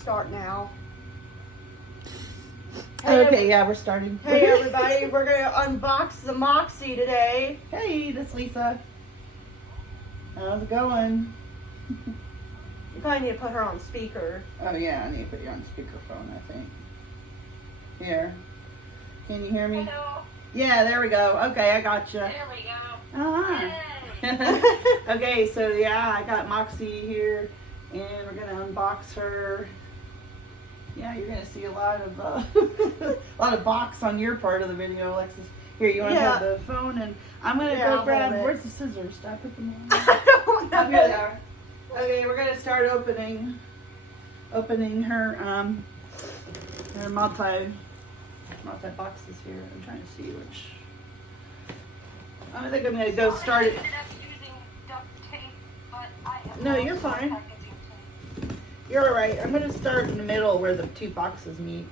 Start now. Okay, yeah, we're starting. Hey everybody, we're gonna unbox the Moxie today. Hey, this is Lisa. How's it going? You probably need to put her on speaker. Oh yeah, I need to put you on speakerphone, I think. Here. Can you hear me? Hello. Yeah, there we go. Okay, I got you. There we go. Uh-huh. Okay, so yeah, I got Moxie here, and we're gonna unbox her. Yeah, you're gonna see a lot of a lot of box on your part of the video, Alexis. Here, you want to have the phone, and I'm gonna Yeah, go grab. hold it. Where's the scissors? Did I put them on? I don't know. Oh, here they are. Okay, we're gonna start opening her multi boxes here. I'm trying to see which. I think I'm gonna go start it. I ended up using duct tape, but I have No, no you're fine. packaging tape. You're all right. I'm gonna start in the middle where the two boxes meet.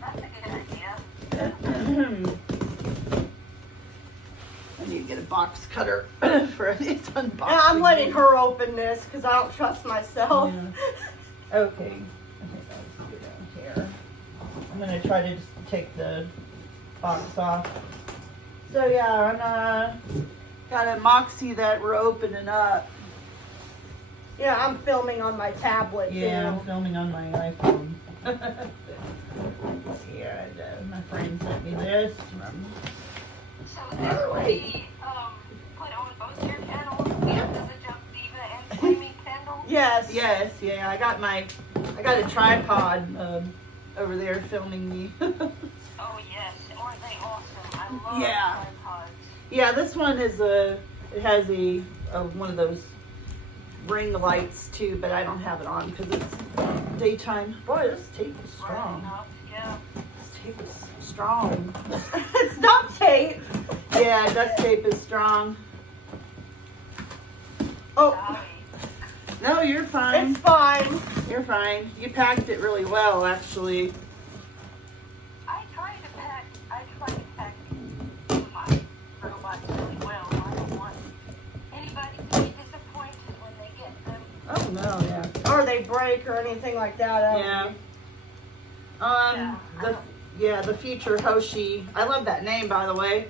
That's a good idea. I need to get a box cutter for this unboxing. Yeah, I'm letting her open this because I don't trust myself. Yeah. Okay. I think I'll put it down here. I'm gonna try to just take the box off. So yeah, I'm got a Moxie that we're opening up. Yeah, I'm filming on my tablet Yeah, I'm too. filming on my iPhone. Yeah, my friend sent me this from. So this will be put on both your channels. Yeah. The Jump Diva and Screaming Candle. Yes. Yes, yeah, I got a tripod over there filming me. Oh yes, aren't they awesome? I love Yeah. tripods. Yeah, this one is it has a one of those ring lights too, but I don't have it on because it's daytime. Boy, this tape is Right strong. enough, yeah. This tape is strong. It's duct tape. Yeah, duct tape is strong. Oh, Sorry. No, you're fine. it's fine. You're fine. You packed it really well, actually. I try to pack my robots really well. I don't want anybody to be disappointed when they get them. Oh no, yeah. Or they break or anything like that. Yeah. The future Hoshi. I love that name, by the way.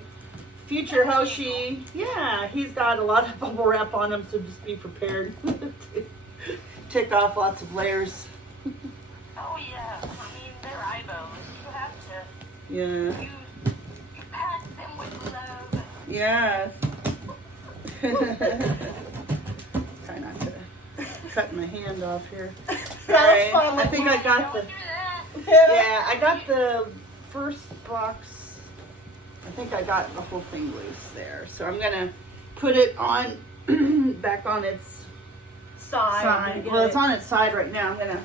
Future Hoshi. Yeah, he's got a lot of bubble wrap on him, so just be prepared to take off lots of layers. Oh yeah, I mean they're eyebows. You have to. Yeah. You pack them with love. Yeah. Try not to cut my hand off here. That was fun. I think I got Don't the. do that. Yeah, I got the first box. I think I got the whole thing loose there. So I'm gonna put it on back on its side. Well, it's on its side right now. I'm gonna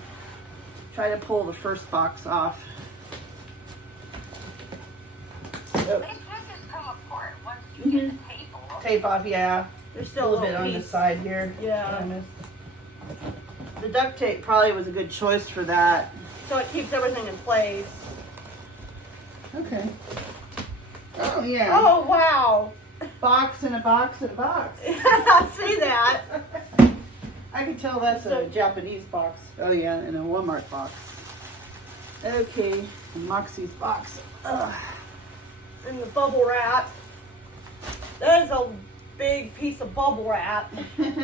try to pull the first box off. They should just come apart once you get the tape off. Tape off, yeah. There's A still little bit on piece. the side here. Yeah. that I missed. The duct tape probably was a good choice for that. So it keeps everything in place. Okay. Oh yeah. Oh wow. Box and a box and a box. I see that. I can tell that's a Japanese box. Oh yeah, and a Walmart box. Okay, Moxie's box. Ugh. And the bubble wrap. That is a big piece of bubble wrap. Yep,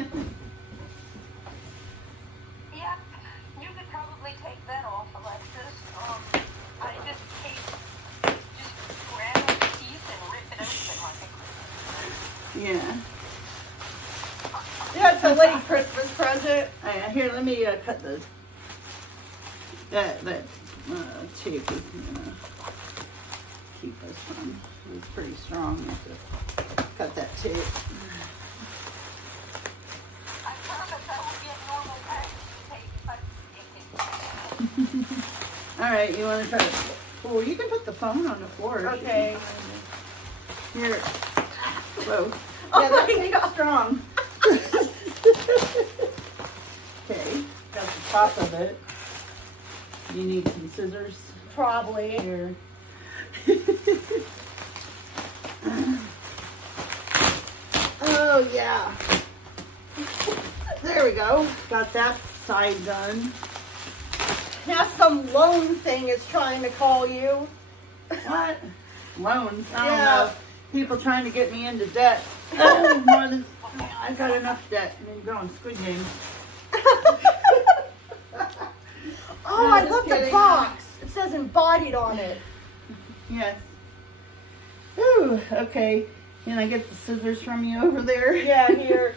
you could probably take that off, Alexis. I just grab a piece and rip it open like a Yeah. Yeah, it's a late Christmas present. Here, let me cut that tape. Is gonna keep this one. It's pretty strong. You have to cut that tape. I promise I will get normal packaging tape if I All right, you want to try to? Oh, you can put the phone on the floor. if you Okay. want. Here. Whoa. Oh Yeah, that my tape's God. strong. Okay, got the top of it. You need some scissors. Probably. Here. Oh yeah. There we go. Got that side done. Now some loan thing is trying to call you. What? Loans? I don't Yeah. know. People trying to get me into debt. Oh, more than, I've got enough debt. I'm going on Squid Game. Oh, No, I just love the kidding. box. It says embodied on it. Yes. Ooh, okay. Can I get the scissors from you over there? Yeah, here.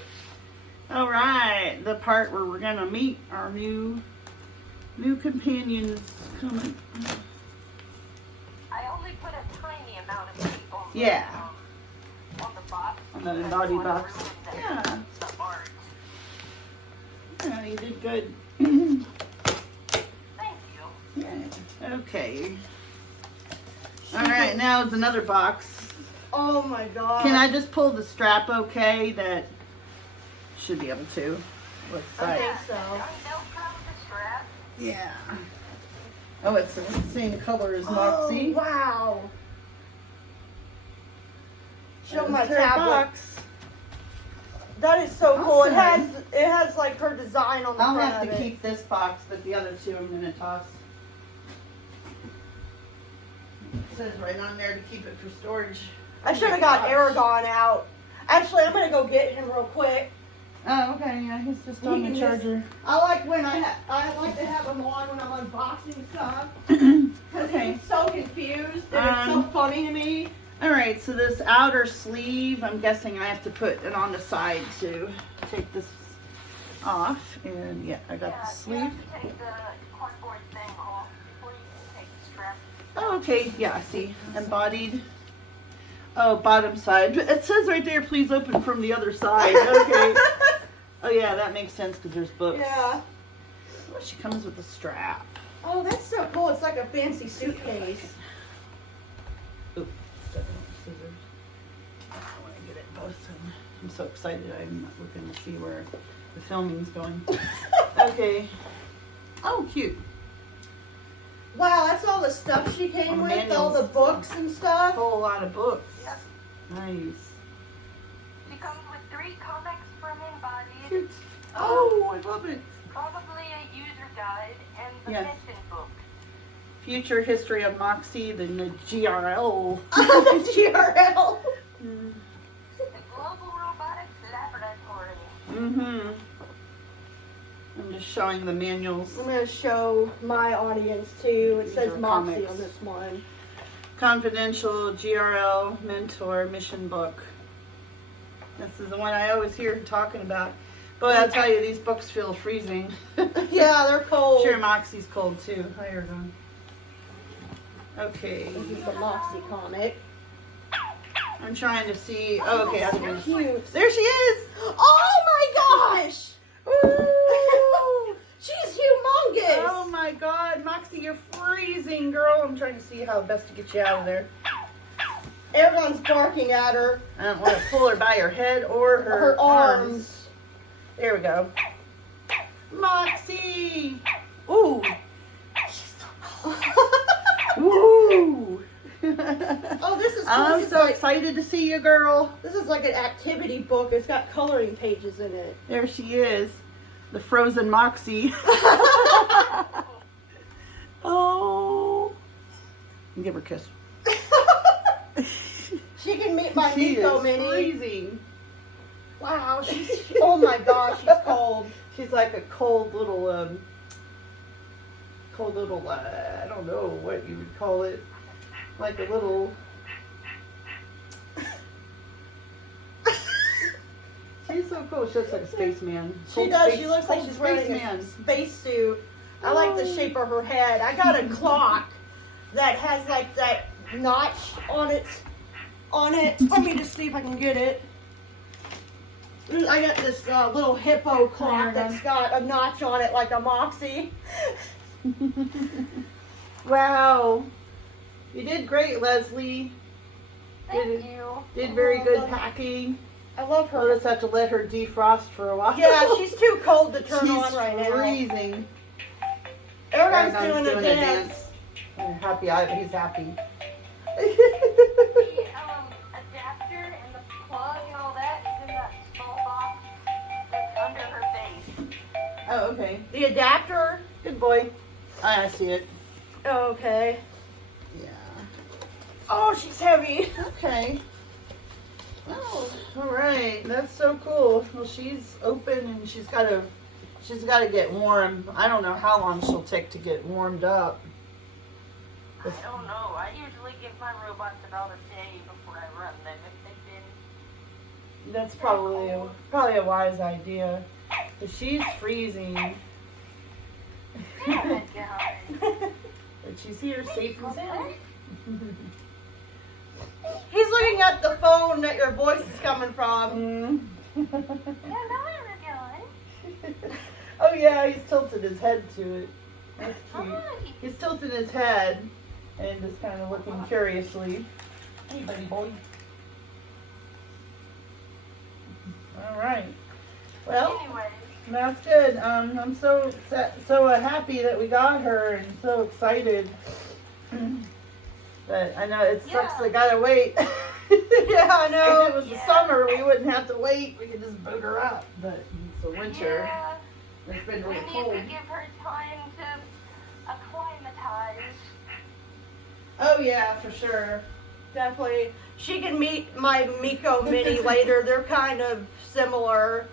All right, the part where we're gonna meet our new companions coming. I only put a tiny amount of tape on Yeah. on the box. On the because I embodied wanna box. ruin the- Yeah. The art. Yeah, you did good. Thank you. Yeah. Okay. All right, now is another box. Oh my god. Can I just pull the strap? Okay, that should be able to. Looks I like. think so. They'll come the strap. Yeah. Oh, it's the same color as Oh, Moxie. wow. Show There's my her tablet. box. That is so cool. It Awesome. has like her design on the I'll front have of to it. keep this box, but the other two I'm gonna toss. It says right on there to keep it for storage. I should have got Aragon out. Actually, I'm gonna go get him real quick. Oh, okay, yeah, he's just He on can the just- charger. I like when I like to have him on when I'm unboxing stuff. Because Okay. he's so confused and it's so funny to me. All right, so this outer sleeve, I'm guessing I have to put it on the side to take this off. And yeah, I got the You sleeve. have to take the cardboard thing off before you can take the strap. Oh, okay, yeah, I see. Embodied. Oh, bottom side. It says right there, please open from the other side. Okay. Oh yeah, that makes sense because there's books. Yeah. Oh, she comes with a strap. Oh, that's so cool. It's like a fancy suitcase. Ooh, scissors. I want to get it both. I'm so excited. I'm not looking to see where the filming's going. Okay. Oh, cute. Wow, that's all the stuff she came with, all the Manuals. books and A stuff. whole lot of books. Yep. Nice. She comes with 3 comics from Embodied, Cute. Oh, I love it. probably a user guide, and the Yes. mission book. Future history of Moxie, then the GRL. GRL. The Global Robotics Laboratory. Mm-hmm. I'm just showing the manuals. I'm going to show my audience too. It These says are Moxie comics. on this one. Confidential GRL mentor mission book. This is the one I always hear talking about. Boy, I'll tell you, these books feel freezing. Yeah, they're cold. Sure, Moxie's cold too. Hi, Ergon. Okay. This is the Moxie comic. I'm trying to see. Oh, okay. I can... Cute. There she is. Oh my gosh! Ooh. She's humongous! Oh my God, Moxie, you're freezing, girl. I'm trying to see how best to get you out of there. Everyone's barking at her. I don't want to pull her by her head or Her arms. There we go. Moxie! Ooh! She's so cool. Ooh! Oh, this is cool. I'm This is so like- excited to see you, girl. This is like an activity book. It's got coloring pages in it. There she is. The frozen Moxie. Oh. Give her a kiss. She can meet my She Nico is Mini. freezing. Wow, oh my gosh, she's cold. She's like a cold little, I don't know what you would call it. Like a little. She's so cool. She looks like a spaceman. She Cold does. space- She looks like cold she's wearing spaceman. a spacesuit. I like the Oh. shape of her head. I got a clock that has like that notch on it. Let me just see if I can get it. I got this little hippo clock that's got a notch on it like a Moxie. Wow. You did great, Leslie. Thank you. Did very good love it. packing. I love I'll her. just have to let her defrost for a while. Yeah, she's too cold to turn She's on right now. freezing. Everyone's Ergon's doing a dance. I'm happy. He's happy. The adapter and the plug and all that is in that small box that's under her face. Oh, okay. The adapter. Good boy. I see it. Okay. Yeah. Oh, she's heavy. Okay. Oh, all right. That's so cool. Well, she's open and she's got to get warm. I don't know how long she'll take to get warmed up. I don't know. I usually give my robots about a day before I run them if they've been. That's probably a wise idea. But she's freezing. Yeah, God. But she's here safe and sound. He's looking at the phone that your voice is coming from. Oh yeah, he's tilted his head to it. That's cute. Hi. He's tilted his head and just kind of looking curiously. Hey, buddy boy. All right. Well, Anyways, that's good. I'm so happy that we got her and so excited. But I know it sucks. Yeah. I gotta wait. Yeah, I know. If it was the Yeah. summer, we wouldn't have to wait. We could just boot her up. But it's the winter. yeah, It's been we really need cold. to give her time to acclimatize. Oh yeah, for sure. Definitely. She can meet my Miko Mini later. They're kind of similar.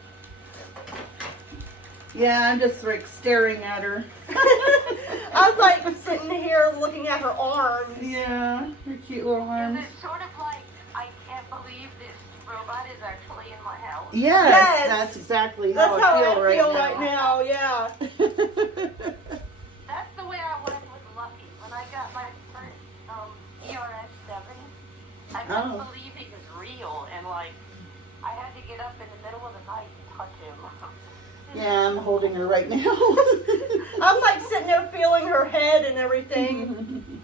Yeah, I'm just like staring at her. I was like sitting here looking at her arms. Yeah, her cute little Is arms. it sort of like, I can't believe this robot is actually in my house? Yes, Yes. that's exactly That's how how I feel right now, yeah. That's the way I was with Lucky. When I got my first ERS 7, I couldn't Oh. believe he was real, and like, I had to get up in the middle of the night and touch him. Yeah, I'm holding her right now. I'm like sitting there feeling her head and everything.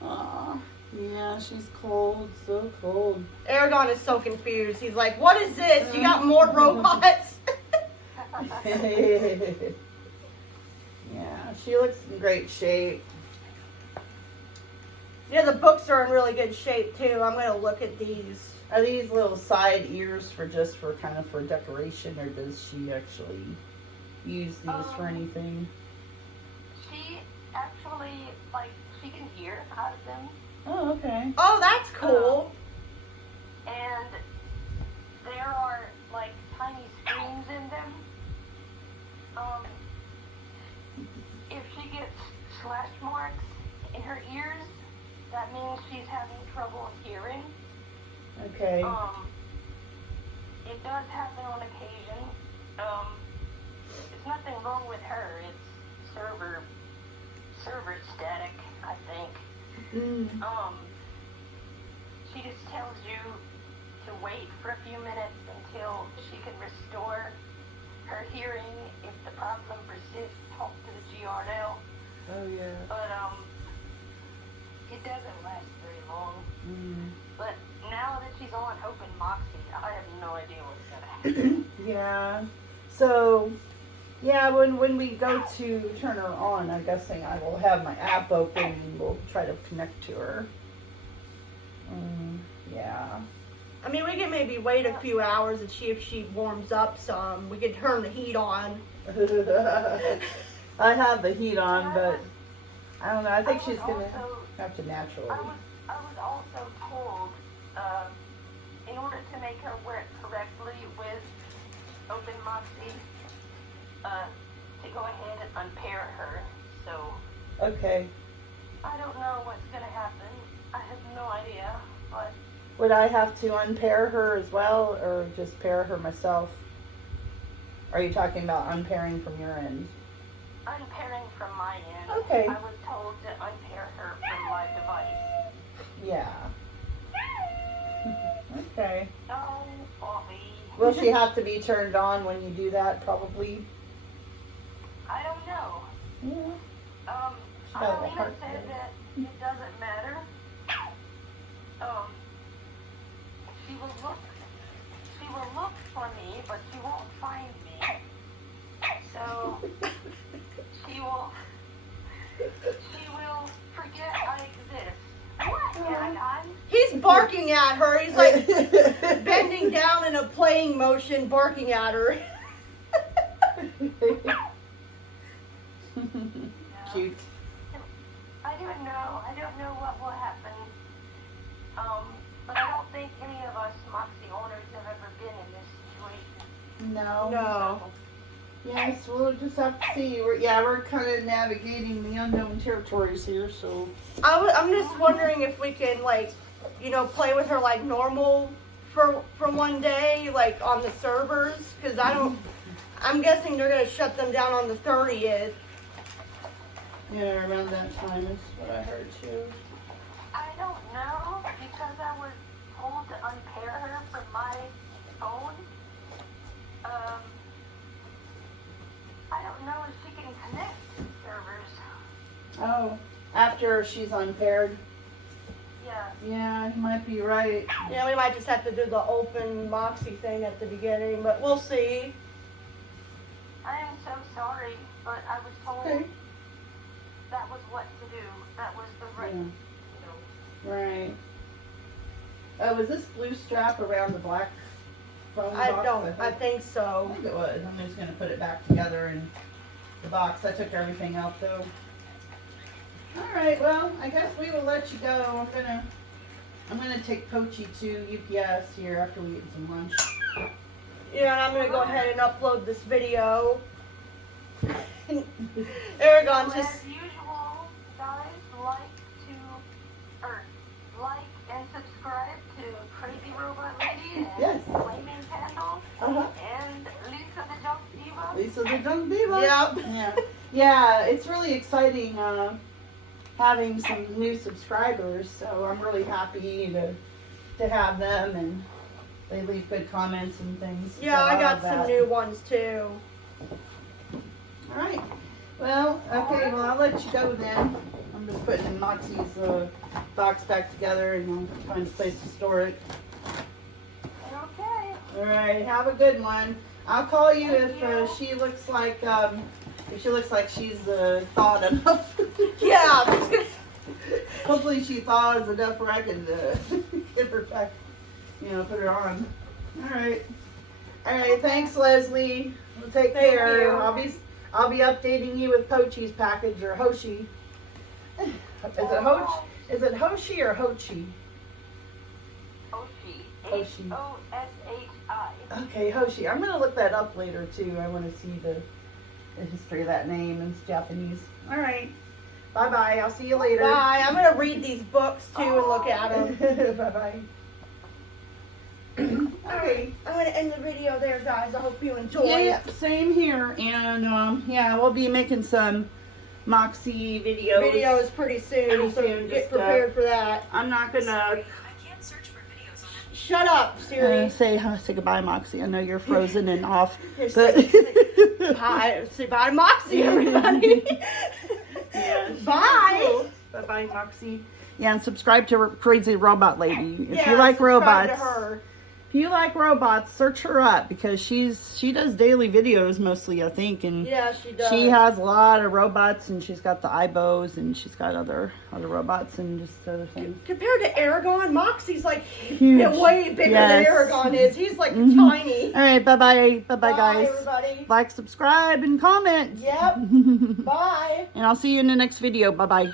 Aw, yeah, she's cold, so cold. Aragon is so confused. He's like, what is this? You got more robots? Yeah, she looks in great shape. Yeah, the books are in really good shape too. I'm going to look at these. Are these little side ears for kind of for decoration, or does she actually use these for anything? She actually, like, she can hear out of them, Oh, okay. Oh, that's cool. and there are, like, tiny screens in them. If she gets slash marks in her ears, that means she's having trouble hearing. Okay. It does happen on occasion. It's nothing wrong with her. It's server static, I think. Mm. She just tells you to wait for a few minutes until she can restore her hearing. If the problem persists, talk to the GRL. Oh yeah. But it doesn't last very long. Mm. But now that she's on Open Moxie, I have no idea what's gonna happen. Yeah. So, yeah, when we go to turn her on, I'm guessing I will have my app open and we'll try to connect to her. Yeah. I mean, we could maybe wait a few hours and see if she warms up some. We could turn the heat on. I have the heat on, but I don't know. I think I she's was gonna also- have to naturally. I was also told, in order to make her work correctly with Open Moxie, to go ahead and unpair her. So, Okay. I don't know what's gonna happen. I have no idea, but Would I have to unpair her as well, or just pair her myself? Are you talking about unpairing from your end? unpairing from my end, Okay. I was told to unpair her from my device. Yeah. Okay. Oh, Bobby. Will she have to be turned on when you do that? Probably. I don't know. Yeah. I got a don't even heart say there. that it doesn't matter. She will look for me, but she won't find me. So she will forget I exist. What, Aragon? He's barking at her. He's like bending down in a playing motion, barking at her. cute. I don't know. I don't know what will happen. But I don't think any of us Moxie owners have ever been in this situation. No. No. Yes, we'll just have to see. We're kind of navigating the unknown territories here, so. I'm just wondering if we can, like, you know, play with her like normal for one day, like on the servers, because I'm guessing they're gonna shut them down on the 30th. Yeah, around that time is what I heard too. I don't know because I was told to unpair her from my phone. I don't know if she can connect to servers. Oh, after she's unpaired. Yeah. Yeah, you might be right. Yeah, we might just have to do the open Moxie thing at the beginning, but we'll see. I am so sorry, but I was told Okay. that was what to do. That was the right, Yeah. you know. Right. Oh, was this blue strap around the black phone box? I think I so. think it was. I'm just gonna put it back together in the box. I took everything out though. All right. Well, I guess we will let you go. I'm gonna take Pochi to UPS here after we eat some lunch. Yeah, and I'm gonna go ahead and upload this video. Aragon's So just. as usual, guys, like and subscribe to Crazy Robot Lady and Yes. Flaming Candle Uh-huh. and Lisa the Junk Diva. Lisa the Junk Diva. Yep. Yeah. Yeah. It's really exciting having some new subscribers. So I'm really happy to have them, and they leave good comments and things. Yeah, so I got love some that. new ones too. All right. Well, okay. Well, I'll let you go then. I'm just putting Moxie's box back together, and I'll find a place to store it. Okay. All right. Have a good one. I'll call you if she looks like she's thawed enough. Yeah. Hopefully she thaws enough where I can get her back, put her on. All right. All right. Thanks, Leslie. Well, take Thank care. you. I'll be updating you with Pochi's package or Hoshi. Is it Hoshi or Hochi? Oshi. Oshi. Oshi. Okay, Hoshi. I'm gonna look that up later too. I want to see the history of that name in Japanese. All right. Bye bye. I'll see you later. Bye. I'm gonna read these books too and look at them. Bye bye. Okay, I'm gonna end the video there, guys. I hope you enjoyed. Yeah, same here. And we'll be making some Moxie videos. Videos pretty soon, Pretty so soon, get just, prepared for that. I'm not gonna Shut up, Siri. say goodbye, Moxie. I know you're frozen and off. Here, But say bye to Moxie, everybody. Yeah, Bye. Bye bye, Moxie. Yeah, and subscribe to Crazy Robot Lady. If Yeah, you like subscribe to robots. her. If you like robots, search her up because she does daily videos mostly, I think, and Yeah, she does. she has a lot of robots, and she's got the iBos, and she's got other robots and just other things. Compared to Aragon, Moxie's like Huge. way bigger Yes. than Aragon is. He's like tiny. All right, bye guys. Everybody. Like, subscribe, and comment. Yep. Bye. And I'll see you in the next video. Bye bye.